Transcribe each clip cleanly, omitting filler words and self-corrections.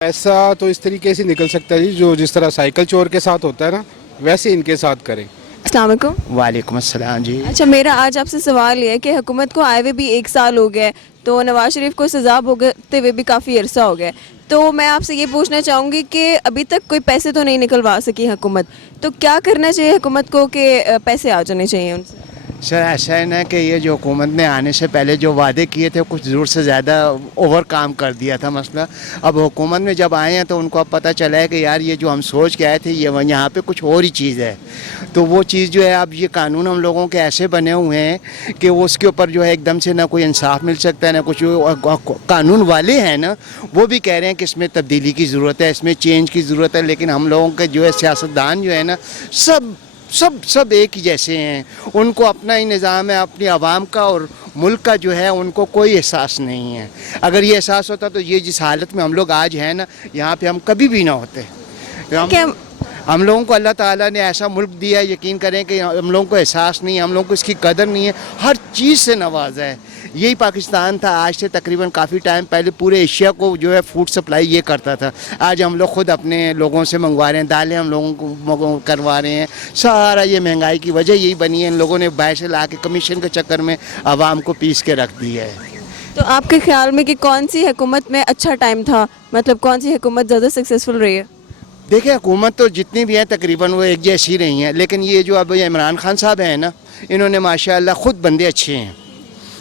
ऐसा तो इस तरीके से निकल सकता है जी, जो जिस तरह साइकिल चोर के साथ होता है ना, वैसे इनके साथ करें। अस्सलाम वालेकुम। वालेकुम अस्सलाम जी। अच्छा, मेरा आज आपसे सवाल ये है कि हुकूमत को आए हुए भी 1 साल हो गया है, तो नवाज शरीफ को सज़ा भुगतते हुए भी काफ़ी अरसा हो गया है। तो मैं आपसे ये पूछना चाहूँगी कि अभी तक कोई पैसे तो नहीं निकलवा सकी हुकूमत, तो क्या करना चाहिए हुकूमत को कि पैसे आ जाने चाहिए उनसे? सर ऐसा है ना कि ये जो हुकूमत ने आने से पहले जो वादे किए थे कुछ ज़रूर से ज़्यादा ओवर काम कर दिया था मसला। अब हुकूमत में जब आए हैं तो उनको अब पता चला है कि यार ये जो हम सोच के आए थे ये यहाँ पे कुछ और ही चीज़ है। तो वो चीज़ जो है, अब ये कानून हम लोगों के ऐसे बने हुए हैं कि वो उसके ऊपर जो है एकदम से ना कोई इंसाफ मिल सकता है ना कुछ। कानून वाले हैं ना, वो भी कह रहे हैं कि इसमें तब्दीली की ज़रूरत है, इसमें चेंज की ज़रूरत है, लेकिन हम लोगों के जो है सियासतदान जो है ना, सब सब सब एक ही जैसे हैं। उनको अपना ही निज़ाम है, अपनी आवाम का और मुल्क का जो है उनको कोई एहसास नहीं है। अगर ये एहसास होता तो ये जिस हालत में हम लोग आज हैं ना, यहाँ पे हम कभी भी ना होते। हम लोगों को अल्लाह ताला ने ऐसा मुल्क दिया है, यकीन करें कि हम लोगों को एहसास नहीं है, हम लोगों को इसकी कदर नहीं है, हर चीज़ से नवाजा है। यही पाकिस्तान था आज से तकरीबन काफ़ी टाइम पहले पूरे एशिया को जो है फूड सप्लाई ये करता था। आज हम लोग ख़ुद अपने लोगों से मंगवा रहे हैं, दालें हम लोगों को करवा रहे हैं। सारा ये महंगाई की वजह यही बनी है, इन लोगों ने बाहर से ला के कमीशन के चक्कर में आवाम को पीस के रख दिया है। तो आपके ख्याल में कि कौन सी हुकूमत में अच्छा टाइम था, मतलब कौन सी हुकूमत ज़्यादा सक्सेसफुल रही है? देखिए, हुकूमत तो जितनी भी हैं तकरीबन वो एक जैसी रही हैं, लेकिन ये जो अब इमरान खान साहब हैं ना, इन्होंने माशाल्लाह ख़ुद बंदे अच्छे हैं,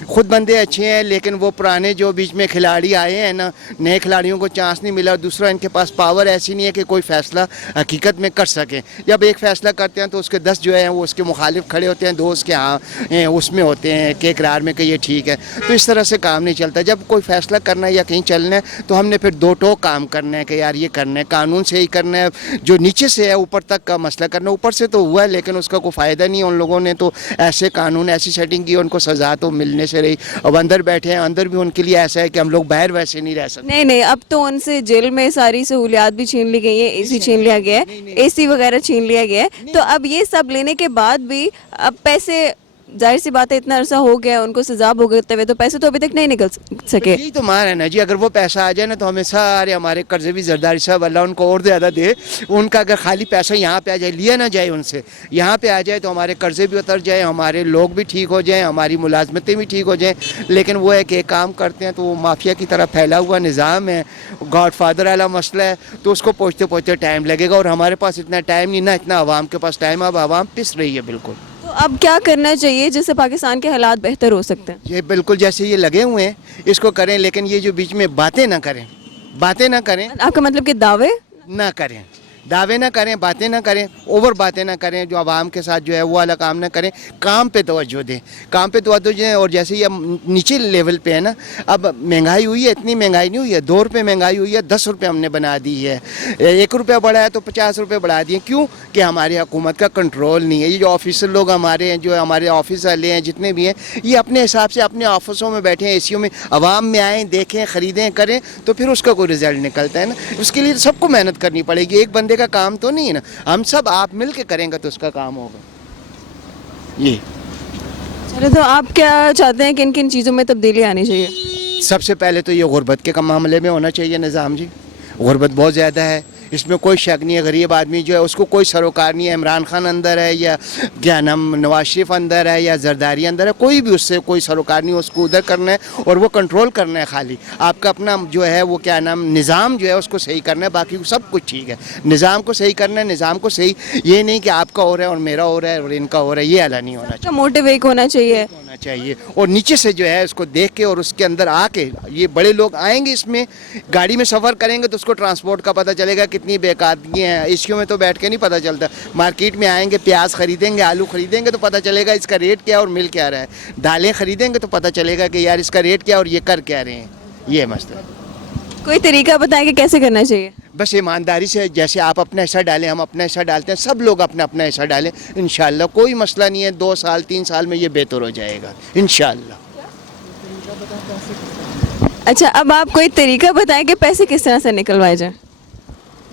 खुद बंदे अच्छे हैं। लेकिन वो पुराने जो बीच में खिलाड़ी आए हैं ना, नए खिलाड़ियों को चांस नहीं मिला। दूसरा, इनके पास पावर ऐसी नहीं है कि कोई फ़ैसला हकीकत में कर सकें। जब एक फ़ैसला करते हैं तो उसके 10 जो हैं वो उसके मुखालिफ खड़े होते हैं, 2 उसके हाँ उसमें होते हैं कि इकरार में कि ये ठीक है। तो इस तरह से काम नहीं चलता। जब कोई फ़ैसला करना है या कहीं चलना है तो हमने फिर दो टोक काम करना है कि यार ये करना है, कानून से ही करना है, जो नीचे से है ऊपर तक का मसला करना। ऊपर से तो हुआ है लेकिन उसका कोई फ़ायदा नहीं है। उन लोगों ने तो ऐसे कानून ऐसी सेटिंग की, उनको सज़ा तो मिलने से रही। अब अंदर बैठे हैं, अंदर भी उनके लिए ऐसा है कि हम लोग बाहर वैसे नहीं रह सकते। नहीं नहीं, अब तो उनसे जेल में सारी सहूलियात भी छीन ली गई है, एसी छीन लिया गया है, एसी वगैरह छीन लिया गया है। तो अब ये सब लेने के बाद भी अब पैसे, जाहिर सी बात है इतना अरसा हो गया उनको सजा भुगतते हुए, तो पैसे तो अभी तक नहीं निकल सके। यही तो मार है ना जी। अगर वो पैसा आ जाए ना तो हमें सारे हमारे कर्जे भी जरदारी साहब अल्लाह उनको और ज़्यादा दे, उनका अगर खाली पैसा यहाँ पे आ जाए, लिया ना जाए उनसे, यहाँ पे आ जाए तो हमारे कर्जे भी उतर जाए, हमारे लोग भी ठीक हो जाएँ, हमारी मुलाजमतें भी ठीक हो जाएँ। लेकिन वो है कि एक काम करते हैं तो वो माफिया की तरह फैला हुआ निज़ाम है, गॉड फादर वाला मसला है, तो उसको पहुँचते पहुँचते टाइम लगेगा। और हमारे पास इतना टाइम नहीं ना, इतना आवाम के पास टाइम। अब आवाम पिस रही है बिल्कुल। तो अब क्या करना चाहिए जिससे पाकिस्तान के हालात बेहतर हो सकते हैं? ये बिल्कुल जैसे ये लगे हुए हैं इसको करें, लेकिन ये जो बीच में बातें ना करें, बातें ना करें, आपका मतलब कि दावे ना करें, दावे ना करें, बातें ना करें, ओवर बातें ना करें, जो आवाम के साथ जो है वो वाला काम ना करें, काम पे तवज्जो दें, काम पे तवज्जो दें। और जैसे ये नीचे लेवल पे है ना, अब महंगाई हुई है, इतनी महंगाई नहीं हुई है, 2 रुपये महंगाई हुई है, 10 रुपये हमने बना दी है। 1 रुपया बढ़ा है तो 50 रुपये बढ़ा दिए। क्यों? कि हमारी हुकूमत का कंट्रोल नहीं है। ये जो ऑफिसर लोग हमारे हैं, जो हमारे ऑफिस वाले हैं, जितने भी हैं, ये अपने हिसाब से अपने ऑफिसों में बैठे हैं, एसीओ में, आवाम में आएँ, देखें, ख़रीदें, करें, तो फिर उसका कोई रिजल्ट निकलता है ना। उसके लिए सबको मेहनत करनी पड़ेगी, एक बंदे का काम तो नहीं है ना। हम सब आप मिल के करेंगे तो उसका काम होगा। ये चलो, तो आप क्या चाहते हैं कि किन किन चीज़ों में तब्दीली आनी चाहिए? सबसे पहले तो ये गुर्बत के मामले में होना चाहिए निज़ाम जी। गुर्बत बहुत ज़्यादा है, इसमें कोई शक नहीं है। गरीब आदमी जो है उसको कोई सरोकार नहीं है। इमरान खान अंदर है या क्या नाम नवाज शरीफ अंदर है या जरदारी अंदर है, कोई भी उससे कोई सरोकार नहीं है। उसको उधर करना है और वो कंट्रोल करना है। खाली आपका अपना जो है वो क्या नाम निज़ाम जो है उसको सही करना है, बाकी सब कुछ ठीक है। निज़ाम को सही करना है, निज़ाम को सही, ये नहीं कि आपका हो रहा है और मेरा हो रहा है और इनका हो रहा है, ये अला नहीं होना चाहिए। मोटिव एक होना चाहिए, और नीचे से जो है उसको देख के और उसके अंदर आके, ये बड़े लोग आएंगे इसमें, गाड़ी में सफ़र करेंगे तो उसको ट्रांसपोर्ट का पता चलेगा कितनी बेकादगी हैं। एशियो में तो बैठ के नहीं पता चलता। मार्केट में आएंगे, प्याज खरीदेंगे, आलू खरीदेंगे तो पता चलेगा इसका रेट क्या और मिल क्या रहा है। दालें खरीदेंगे तो पता चलेगा कि यार इसका रेट क्या और ये कर क्या रहे हैं। ये मसला। कोई तरीका बताएं कि कैसे करना चाहिए? बस ईमानदारी से, जैसे आप अपना हिस्सा डालें, हम अपना हिस्सा डालते हैं, सब लोग अपना अपना हिस्सा डालें, इंशाल्लाह कोई मसला नहीं है। 2 साल 3 साल में ये बेहतर हो जाएगा इंशाल्लाह। अच्छा, अब आप कोई तरीका बताएं कि पैसे किस तरह से निकलवाए जाए,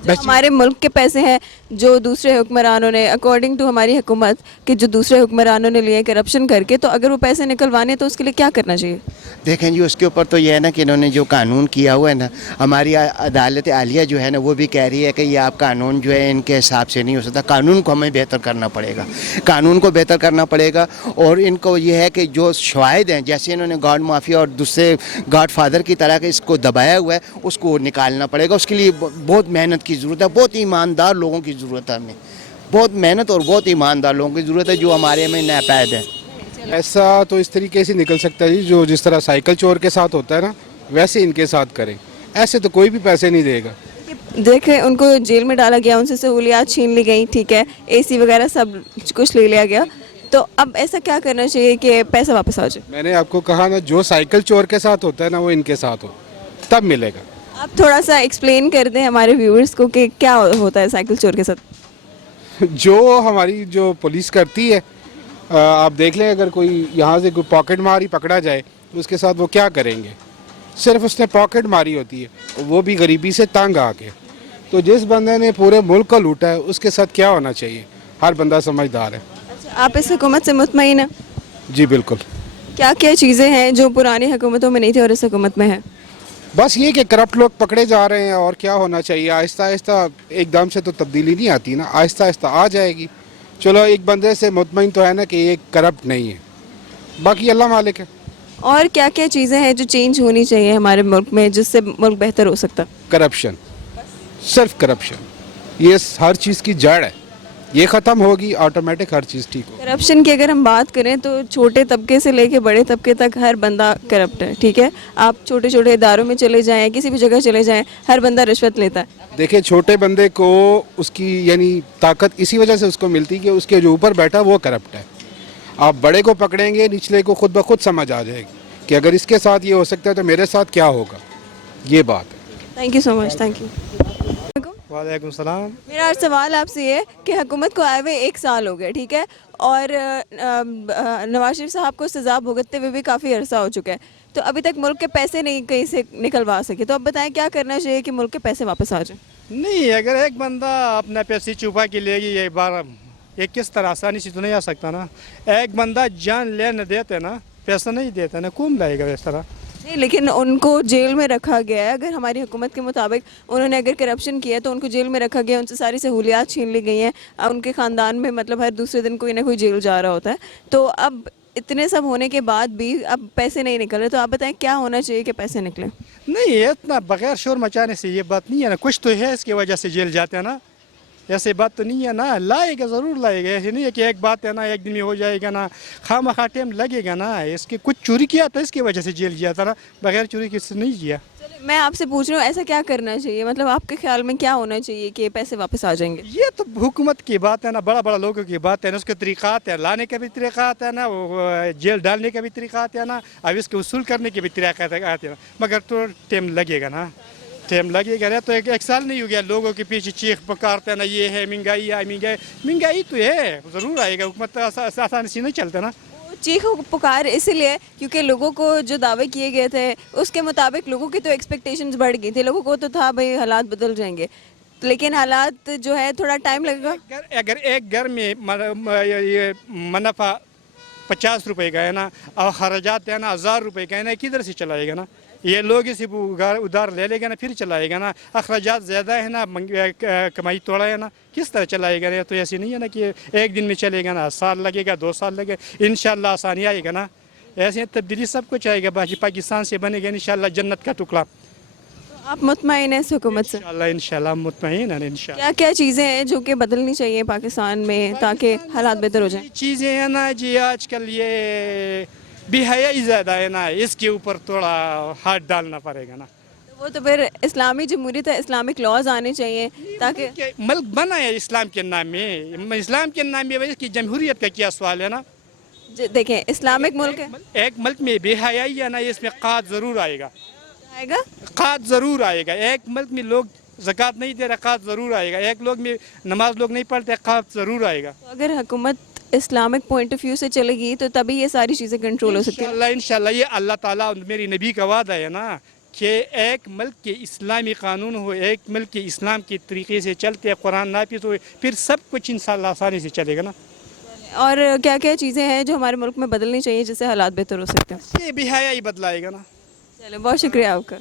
हमारे मुल्क के पैसे हैं जो दूसरे हुक्मरानों ने अकॉर्डिंग टू हमारी हुकूमत कि जो दूसरे हुक्मरानों ने लिए करप्शन करके, तो अगर वो पैसे निकलवाने तो उसके लिए क्या करना चाहिए? देखें जी, उसके ऊपर तो ये है ना कि इन्होंने जो कानून किया हुआ है ना, हमारी अदालत आलिया जो है ना वो भी कह रही है कि ये आप कानून जो है इनके हिसाब से नहीं हो सकता। कानून को हमें बेहतर करना पड़ेगा, कानून को बेहतर करना पड़ेगा। और इनको ये है कि जो शवाहिद हैं, जैसे इन्होंने गॉड माफिया और दूसरे गॉड फादर की तरह के इसको दबाया हुआ है, उसको निकालना पड़ेगा। उसके लिए बहुत मेहनत की ज़रूरत है, बहुत ईमानदार लोगों की ज़रूरत है। हमें बहुत मेहनत और बहुत ईमानदार लोगों की ज़रूरत है जो हमारे में नापैद है। ऐसा तो इस तरीके से निकल सकता है जी, जो जिस तरह साइकिल चोर के साथ होता है ना, वैसे इनके साथ करें। ऐसे तो कोई भी पैसे नहीं देगा। देखें, उनको जेल में डाला गया, उनसे सहूलियात छीन ली गई, ठीक है, एसी वगैरह सब कुछ ले लिया गया, तो अब ऐसा क्या करना चाहिए कि पैसा वापस आ जाए? मैंने आपको कहा ना, जो साइकिल चोर के साथ होता है ना वो इनके साथ हो, तब मिलेगा। आप थोड़ा सा एक्सप्लेन कर दें हमारे व्यूअर्स को कि क्या होता है साइकिल चोर के साथ। जो हमारी जो पुलिस करती है, आप देख लें, अगर कोई यहाँ से कोई पॉकेट मारी पकड़ा जाए तो उसके साथ वो क्या करेंगे? सिर्फ उसने पॉकेट मारी होती है, वो भी गरीबी से तंग आके। तो जिस बंदे ने पूरे मुल्क को लूटा है उसके साथ क्या होना चाहिए? हर बंदा समझदार है। अच्छा, आप इस हुकूमत से मुतमईन हैं? जी बिल्कुल। क्या क्या चीज़ें हैं जो पुरानी हुकूमतों में नहीं थी और इस हुकूमत में है? बस ये कि करप्ट लोग पकड़े जा रहे हैं, और क्या होना चाहिए? आहिस्ता आहिस्ता, एकदम से तो तब्दीली नहीं आती ना, आहिस्ता आहिस्ता आ जाएगी। चलो, एक बंदे से मुतमईन तो है ना कि ये करप्ट नहीं है, बाकी अल्लाह मालिक है। और क्या क्या चीज़ें हैं जो चेंज होनी चाहिए हमारे मुल्क में जिससे मुल्क बेहतर हो सकता? करप्शन, सिर्फ करप्शन, ये हर चीज़ की जड़ है। ये ख़त्म होगी, ऑटोमेटिक हर चीज़ ठीक होगी। करप्शन की अगर हम बात करें तो छोटे तबके से लेके बड़े तबके तक हर बंदा करप्ट है, ठीक है। आप छोटे छोटे इदारों में चले जाएं, किसी भी जगह चले जाएं, हर बंदा रिश्वत लेता है। देखिए, छोटे बंदे को उसकी यानी ताकत इसी वजह से उसको मिलती है कि उसके जो ऊपर बैठा वो करप्ट है। आप बड़े को पकड़ेंगे, निचले को खुद ब खुद समझ आ जाएगी कि अगर इसके साथ ये हो सकता है तो मेरे साथ क्या होगा। ये बात है। Thank you so much, thank you. वालेकुम सलाम। मेरा आज सवाल आपसे ये है कि हुकूमत को आए हुए 1 साल हो गया, ठीक है, और नवाज शरीफ साहब को सज़ा भुगतते हुए भी काफ़ी अरसा हो चुका है, तो अभी तक मुल्क के पैसे नहीं कहीं से निकलवा सके, तो अब बताएं क्या करना चाहिए कि मुल्क के पैसे वापस आ जाएं? नहीं, अगर एक बंदा अपना पैसे छुपा के लेगी ये बार, ये किस तरह आसानी से तो नहीं आ सकता ना। एक बंदा जान लेने देते ना, पैसा नहीं देता ना, कौन लाएगा इस तरह? नहीं, लेकिन उनको जेल में रखा गया है। अगर हमारी हुकूमत के मुताबिक उन्होंने अगर करप्शन किया तो उनको जेल में रखा गया, उनसे सारी सहूलियात छीन ली गई हैं। अब उनके ख़ानदान में मतलब हर दूसरे दिन कोई ना कोई जेल जा रहा होता है। तो अब इतने सब होने के बाद भी अब पैसे नहीं निकल रहे, तो आप बताएं क्या होना चाहिए कि पैसे निकलें? नहीं, इतना बगैर शोर मचाने से ये बात नहीं है ना, कुछ तो है इसकी वजह से जेल जाते हैं ना, ऐसे बात तो नहीं है ना। लाएगा, ज़रूर लाएगा, ऐसे नहीं है कि एक बात है ना एक दिन में हो जाएगा ना, खामखा टाइम लगेगा ना। इसके कुछ चोरी किया तो इसकी वजह से जेल गया था ना, बगैर चोरी किससे नहीं किया। चलिए, मैं आपसे पूछ रही हूँ ऐसा क्या करना चाहिए, मतलब आपके ख्याल में क्या होना चाहिए कि पैसे वापस आ जाएंगे? ये तो हुकूमत की बात है ना, बड़ा बड़ा लोगों की बात है ना, उसके तरीक़ा आते हैं, लाने का भी तरीक़ा आता है ना, वो जेल डालने का भी तरीक़ा आता है ना, अब इसके वसूल करने के भी तरीक़ा आते हैं ना, मगर तो टाइम लगेगा ना, टाइम लगेगा ना। तो एक साल नहीं हो गया, लोगों के पीछे चीख पुकारते हैं ना, ये है महंगाई, महंगाई तो है, ज़रूर आएगा, हुकूमत आसानी से नहीं चलता ना। चीख पुकार इसीलिए क्योंकि लोगों को जो दावे किए गए थे उसके मुताबिक लोगों की तो एक्सपेक्टेशंस बढ़ गई थी, लोगों को तो था भाई हालात बदल जाएंगे, लेकिन हालात जो है थोड़ा टाइम लगेगा। अगर एक घर में ये मुनाफा 50 रुपए का है ना, और खर्चात है ना 1000 रुपए का है ना, किधर से चलाएगा ना? ये लोग इसे उधार ले लेगा ना, फिर चलाएगा ना। अखराजात ज़्यादा है ना, कमाई थोड़ा है ना, किस तरह चलाएगा ना? तो ऐसे नहीं है ना कि एक दिन में चलेगा ना, साल लगेगा, 2 साल लगेगा, इंशाल्लाह आसानी आएगा ना। ऐसे तब्दीली सब कुछ आएगा, बाकी पाकिस्तान से बनेगा इंशाल्लाह जन्नत का टुकड़ा। तो आप मुतमईन हैं इस हुकूमत से? इंशाल्लाह मुतमईन है इंशाल्लाह। क्या क्या चीज़ें हैं जो कि बदलनी चाहिए पाकिस्तान में ताकि हालात बेहतर हो जाए? चीज़ें हैं ना जी, आजकल ये बेहयाई ज़्यादा है ना, इसके ऊपर थोड़ा हाथ डालना पड़ेगा ना। तो वो तो फिर इस्लामी जमहूरियत है, इस्लामिक लॉज आने चाहिए ताकि मुल्क बना है इस्लाम के नाम में, इस्लाम के नाम में इसकी जमहूरियत का क्या सवाल है ना। देखें इस्लामिक मुल्क है, एक मुल्क में बेहयाई है ना, इसमें क़ात ज़रूर आएगा, आएगा क़ात ज़रूर आएगा। एक मुल्क में लोग ज़कात नहीं दे रहे, क़ात ज़रूर आएगा। एक लोग में नमाज लोग नहीं पढ़ते, क़ात ज़रूर आएगा। तो अगर हुकूमत इस्लामिक पॉइंट ऑफ व्यू से चलेगी तो तभी ये सारी चीज़ें कंट्रोल हो सकती है। इंशाल्लाह ये अल्लाह ताला मेरी नबी का वादा है ना کہ ایک ملک کے اسلامی قانون ہو، ایک ملک کے اسلام کے طریقے سے چلتے، قرآن نافذ ہو، پھر سب کچھ انشاءاللہ آسانی سے چلے گا نا. اور کیا کیا چیزیں ہیں جو ہمارے ملک میں بدلنی چاہیے جس سے حالات بہتر ہو سکتے ہیں؟ یہ بھی حیائی بدلائے گا نا. چلے بہت شکریہ آپ کا.